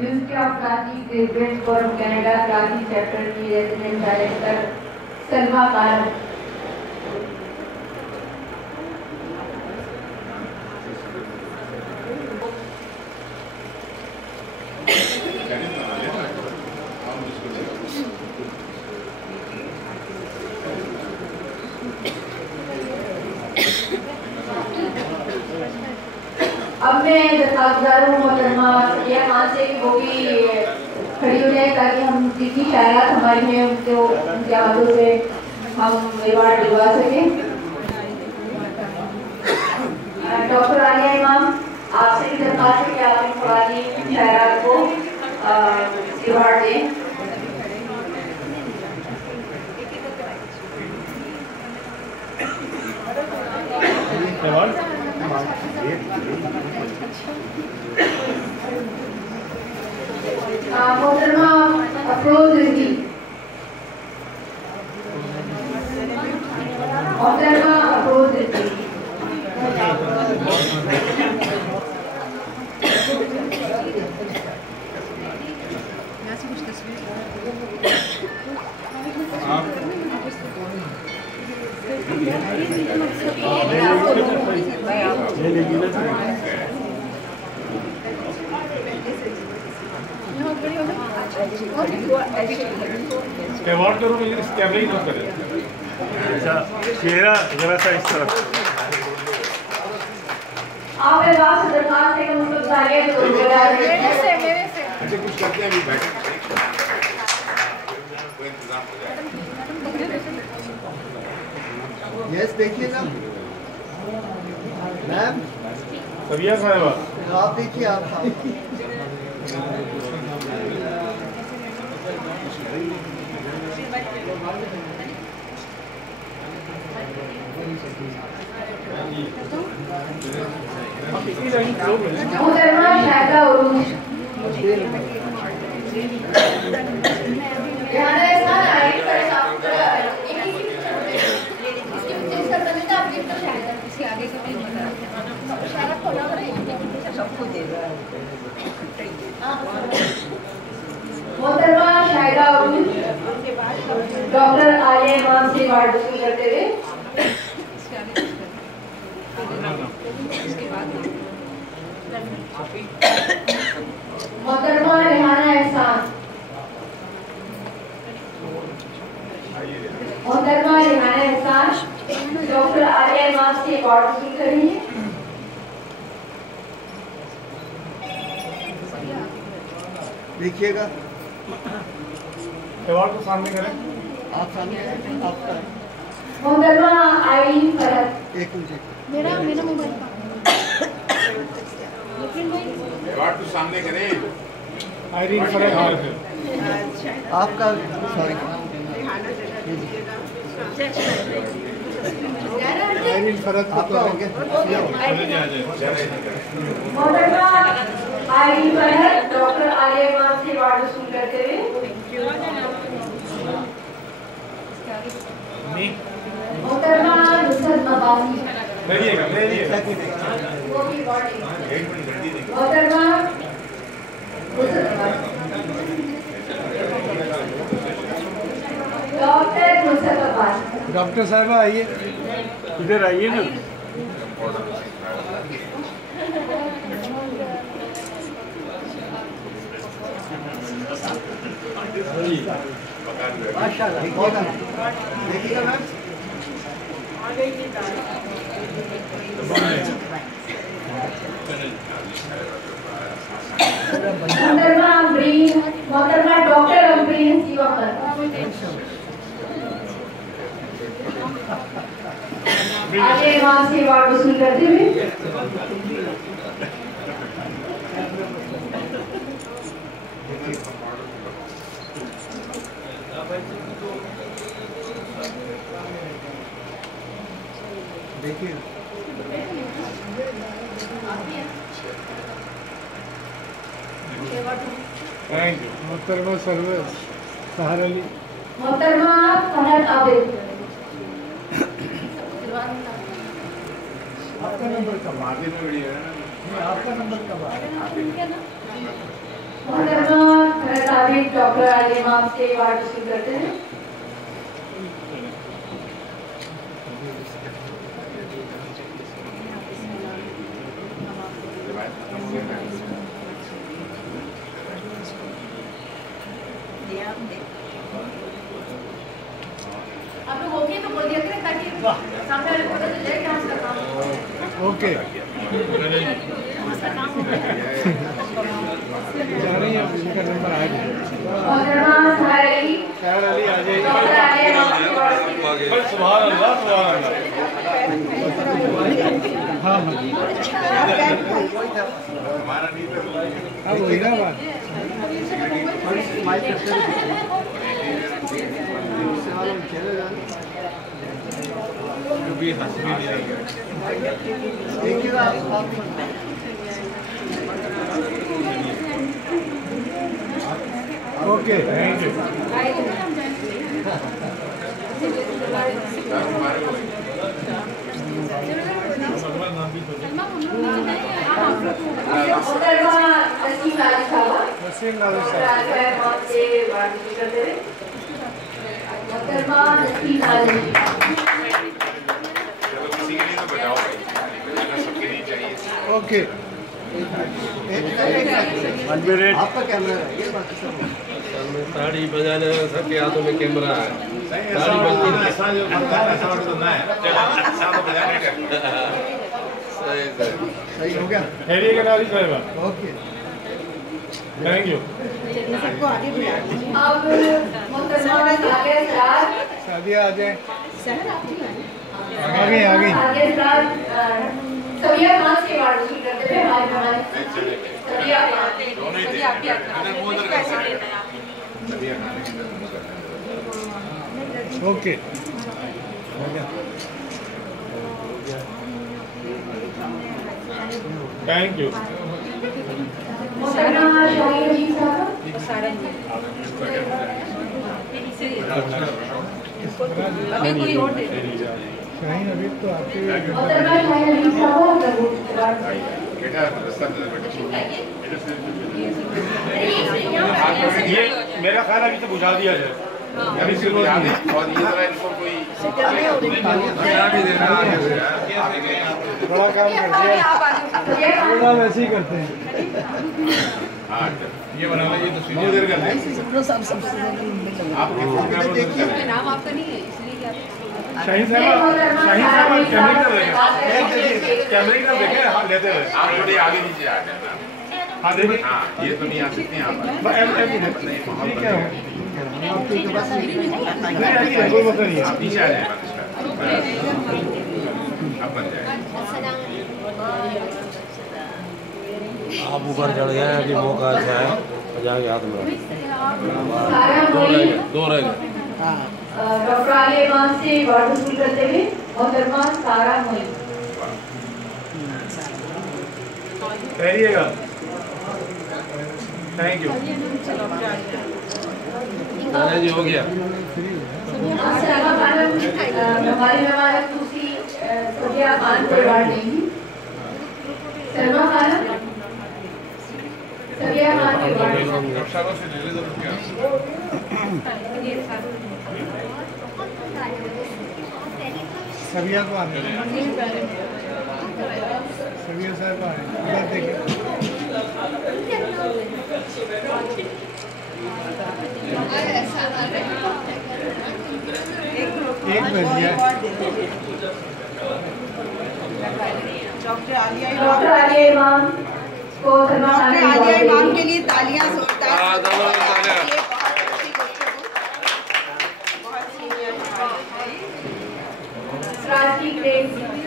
University of Karachi graduate for Canada Karachi chapter की resident director Salma Khan. अब मैं दरखास्तदार हूँ मोहतरमा सफिया खान से कि वो भी खड़ी हो जाए ताकि हम जितनी शायरात हमारी हैं उनको उनके हाथों से हम रिवार्ड दिलवा सकें। डॉक्टर आलिया इमाम, आपसे भी दरखास्त है कि आप इन ख़वातीन शायरात को रिवार्ड दें। मोहतरमा अफरोज रिजवी, मोहतरमा अफरोज रिजवी। अवार्ड करो लेकिन इस कैमरे ही ना करें। अच्छा चेहरा जरा सा इस तरफ। आप एजाज से दरखास्त है कि मुझको बताइए तो मेरे से अच्छा कुछ करते हैं अभी बैठ कोई इंतजाम हो जाए। यस देखिएगा मैम, सबिया साहिबा आप देखिए आप मोहतरमा शाहिदा उरूज, मोहतरमा शाहिदा उरूज डॉक्टर आलिया इमाम से अवार्ड वसूल करते हुए। मोहतरमा रेहाना एहसान, मोहतरमा रेहाना एहसान डॉक्टर आलिया इमाम से अवार्ड वसूल कर रही है। देखिएगा अवार्ड को सामने करें। आप सामने आपका मोहतरमा आईरीन फरहत, एक मिनट मेरा मोबाइल अवार्ड तो सामने करें। आईरीन फरहत आपका सॉरी आईरीन फरहत आपका हो गया। मोहतरमा आईरीन फरहत डॉक्टर आलिया इमाम से अवार्ड वसूल करते हुए। मोहतरमा नुसरत नवाज़ी, वो भी अवार्ड देंगे। मोहतरमा नुसरत नवाज़ी, डॉक्टर नुसरत नवाज़ी। डॉक्टर साहबा आइए, इधर आइए ना। माशाल्लाह देखिएगा मैम। मोहतरमा अमरीन, मोहतरमा डॉक्टर अमरीन सीवाकर, आलिया इमाम से अवार्ड वसूल करते हुए। देखिए थैंक यू। मोहतरमा सरवर सहर अली, मोहतरमा फरहत आबिद, आपका नंबर कब आगे में वीडियो है ना। आपका नंबर कब आ रहा है? मोहतरमा डॉक्टर आलिया इमाम से अवार्ड वसूल करते हैं। आप लोग ओके तो बोल दिया करें ताकि सामने वाले को पता चल जाए कि हम उसका काम ओके जा रही है, उनका नंबर आ गया। मोहतरमा सहार अली आ जाइए। डॉक्टर आलिया इमाम से अवार्ड सुभान अल्लाह, सुभान अल्लाह। हाँ हमारा नहीं तो अब वही ना बात। भी हंस भी नहीं आएगा। Okay, thank you. मोहतरमा नसीम नाज़ी साहबा नसीम नाज़ी डॉक्टर साहब। आलिया इमाम से अवार्ड वसूल करते हैं। मोहतरमा नसीम नाज़ी चलो किसी के लिए तो बजाओ भाई, बजाना सबके लिए चाहिए। ओके, आपका कैमरा है ये बात सब ताड़ी बजाने सबके हाथों में कैमरा है। ताड़ी बजती है। ऐसा जो बनता है ऐसा तो ना है, ऐसा तो बजाने का। सही सही। सही हो गया। खैरियत नाज़ी साहिबा, ओके थैंक यू। अब मोहतरमा सादिया सरार सादिया आ जाए। आ गई, आ गई। सादिया सरार सबिया खान से अवार्ड वसूल करते हुए हाल में हमारे सबिया खान दोनों ही थे। इधर मुंह उधर कर सकते हैं। सभी खाने के अंदर मुंह करना है। Okay, thank you. मोहतरमा शाहीन अजीब साहब शाहीन अभी तो आपके मोहतरमा शाहीन अजीब साहब बेटा रास्ता में बेटा ये मेरा ख्याल अभी तो बुझा दिया जाए। अभी से याद है और ये जरा इनको कोई बजा भी देना आगे से। बड़ा काम कर दिया, थोड़ा वैसे ही करते हैं। हाँ ये बना ये तो मुंह उधर करना है। आपके प्रोग्राम में देखिए नाम आपका नहीं है इसलिए क्या शाहीन साहब कैमरे की तरफ देखें, कैमरे की तरफ देखें। हाँ, लेते हुए आप थोड़े आगे नीचे आ जाना। हाँ देखिए। हाँ ये तो नहीं आ सकते हैं आप। ठीक है, आपके के पास नहीं कोई मसला नहीं है। आप नीचे आ जाए अब बन जाए। आप ऊपर चढ़ गए अभी मौका अच्छा है, बजा के हाथ में दो रह गए। डॉक्टर आलिया इमाम से अवार्ड वसूल करते हुए मोहतरमा सारा मोइन ठहरिएगा, थैंक यू। जी हो गया। सलमा खानम हमारी मेहमान दूसरी सबिया खान को अवार्ड देंगी। सलमा खानम सबिया खान को अवार्ड सबिया को आने सबिया साहब आए इधर देखिए। एक बज गया। डॉक्टर आलिया इमाम को सलमा खान ने आलिया अवार्ड इमाम दिया। के लिए तालियां जोरदार।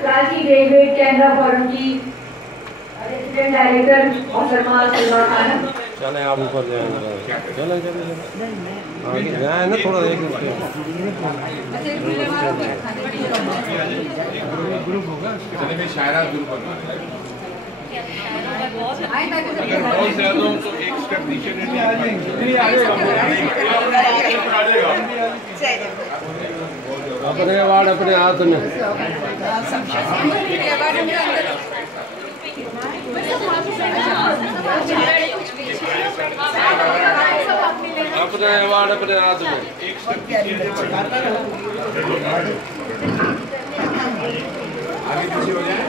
कराची ग्रेजुएट कैनरा फोरम की रेजिडेंट डायरेक्टर मोहतरमा सलमा खानम चले आप ऊपर जाएंगे। चले चले आगे जाए ना थोड़ा एक ग्रुप होगा। चले मैं शायरा ग्रुप बनवा रहा हूं। अगर बहुत ज्यादा हो तो एक स्टेप नीचे नहीं आ जाएंगे। अपने अवार्ड अपने हाथ में। अपने अवार्ड अपने हाथ में। आगे पीछे हो जाए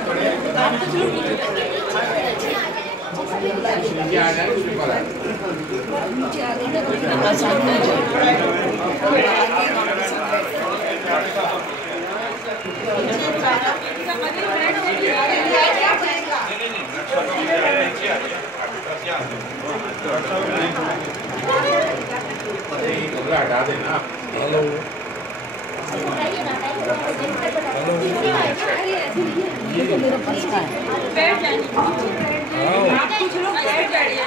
नीचे आ जाए उसके ऊपर हटा देना। हेलो ये तो मेरा फर्स्ट का है। बैठ जाइए आप कुछ लोग बैठ जाइए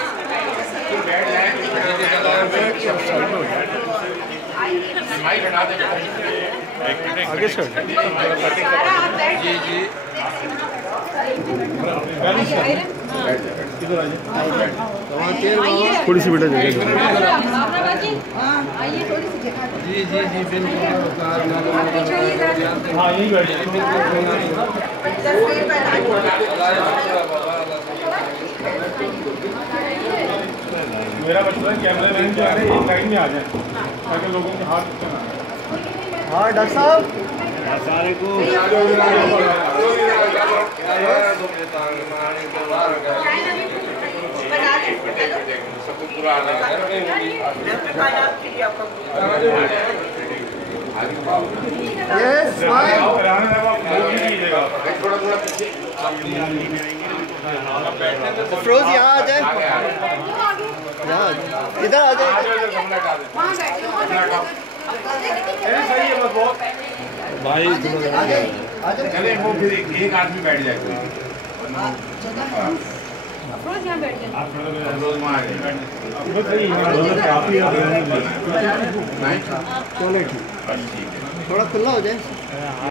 माइक हटा दे आगे सर जी जी थोड़ी सी बेटा जगह आइए थोड़ी सी जगह जी जी जी बिल्कुल। हाँ यही बैठे मेरा मतलब कैमरे मैन जो है एक लाइन में आ जाए ताकि लोगों के हाथ ना आए। हाँ डॉक्टर साहब यस स्माइल अफरोज यहाँ आ जाए, यहाँ इधर आ जाए। भाई आ जाए चले वो फिर एक आदमी बैठ जाए अफरोज यहाँ बैठ जाइए रोज वहाँ आ जाए चलो ठीक, थोड़ा खुला हो जाए।